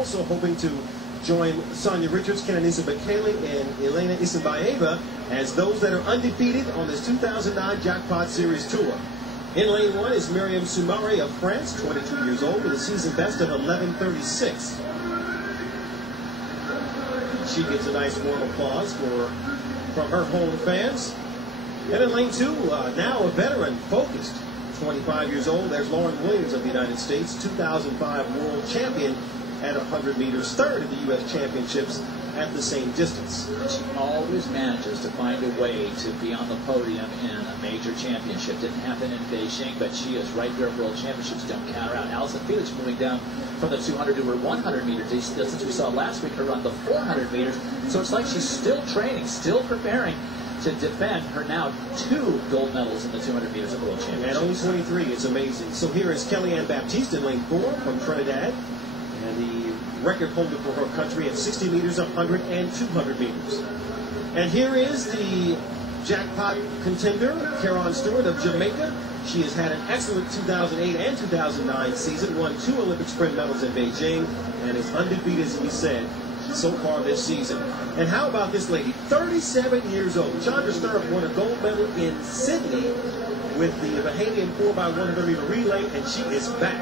also hoping to join Sonia Richards, Kenenisa Bekele, and Elena Isinbayeva as those that are undefeated on this 2009 Jackpot Series Tour. In lane 1 is Myriam Soumare of France, 22 years old, with a season best of 11:36. She gets a nice warm applause from her home fans. And in lane 2, now a veteran, focused, 25 years old, there's Lauren Williams of the United States, 2005 world champion at 100 meters, third at the U.S. Championships at the same distance. She always manages to find a way to be on the podium in a major championship. Didn't happen in Beijing, but she is right there at World Championships. Don't count her out. Alison Felix moving down from the 200 to her 100 meter distance. We saw last week her run the 400 meters. So it's like she's still training, still preparing to defend her now 2 gold medals in the 200 meters at World Championships. And only 23, it's amazing. So here is Kellyanne Baptiste in lane 4 from Trinidad, and the record holder for her country at 60 meters, 100, and 200 meters. And here is the jackpot contender, Kerron Stewart of Jamaica. She has had an excellent 2008 and 2009 season, won 2 Olympic sprint medals in Beijing, and is undefeated, as we said, so far this season. And how about this lady, 37 years old. Chandra Stirrup won a gold medal in Sydney with the Bahamian 4x100 meter relay, and she is back.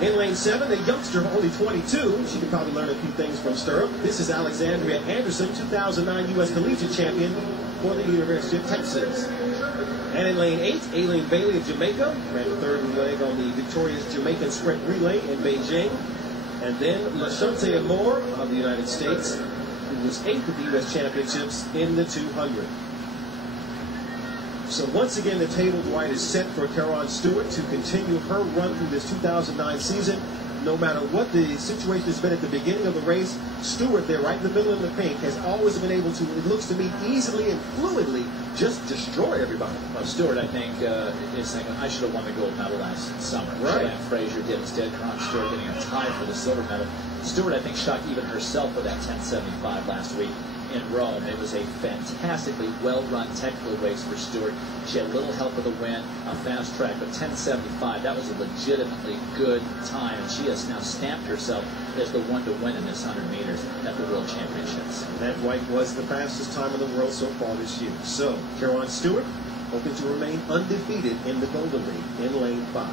In lane 7, a youngster, only 22. She could probably learn a few things from Stirrup. This is Alexandria Anderson, 2009 U.S. collegiate champion for the University of Texas. And in lane 8, Aileen Bailey of Jamaica ran the 3rd leg on the victorious Jamaican sprint relay in Beijing. And then Lashante Amore of the United States, who was 8th at the U.S. Championships in the 200. So once again, the table, Dwight, is set for Kerron Stewart to continue her run through this 2009 season. No matter what the situation has been at the beginning of the race, Stewart there, right in the middle of the pink, has always been able to, it looks to me, easily and fluidly just destroy everybody. Well, Stewart, I think, is thinking, I should have won the gold medal last summer. Right. Joanne Fraser did. Instead, Kerron Stewart getting a tie for the silver medal. Stewart, I think, shocked even herself with that 10:75 last week in Rome. It was a fantastically well-run technical race for Stewart. She had a little help with the wind, a fast track, but 10:75, that was a legitimately good time, and she has now stamped herself as the one to win in this 100 meters at the World Championships. And that, White, was the fastest time in the world so far this year. So, Kerron Stewart hoping to remain undefeated in the Golden League in lane 5.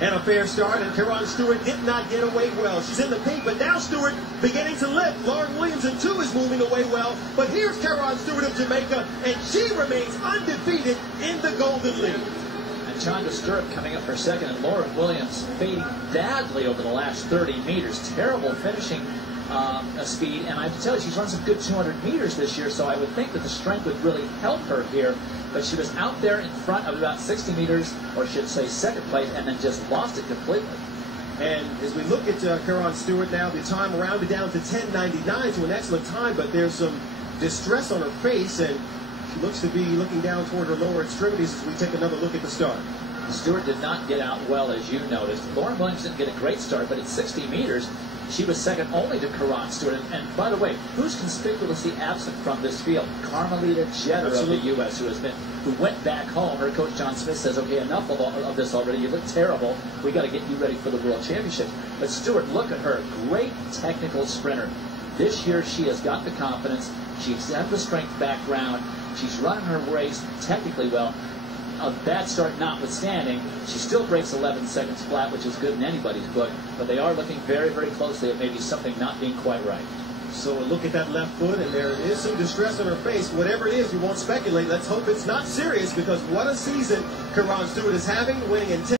And a fair start, and Kerron Stewart did not get away well. She's in the pink, but now Stewart beginning to lift. Lauren Williams in 2 is moving away well, but here's Kerron Stewart of Jamaica, and she remains undefeated in the Golden League. And Chandra Stirrup coming up for 2nd, and Lauren Williams fading badly over the last 30 meters. Terrible finishing speed, and I have to tell you, she's run some good 200 meters this year, so I would think that the strength would really help her here. But she was out there in front of about 60 meters, or I should say 2nd place, and then just lost it completely. And as we look at Kerron Stewart now, the time rounded down to 10:99 to an excellent time, but there's some distress on her face, and she looks to be looking down toward her lower extremities as we take another look at the start. Stewart did not get out well, as you noticed. Lauren Williams didn't get a great start, but at 60 meters, she was 2nd only to Kerron Stewart. And by the way, who's conspicuously absent from this field? Carmelita Jeter of the U.S., who went back home. Her coach John Smith says, okay, enough of this already. You look terrible. We got to get you ready for the World Championships. But Stewart, look at her, great technical sprinter. This year, she has got the confidence. She's had the strength background. She's running her race technically well. A bad start notwithstanding, she still breaks 11 seconds flat, which is good in anybody's book, but they are looking very, very closely at maybe something not being quite right. So look at that left foot, and there is some distress on her face. Whatever it is, we won't speculate. Let's hope it's not serious, because what a season Kerron Stewart is having, winning in 10.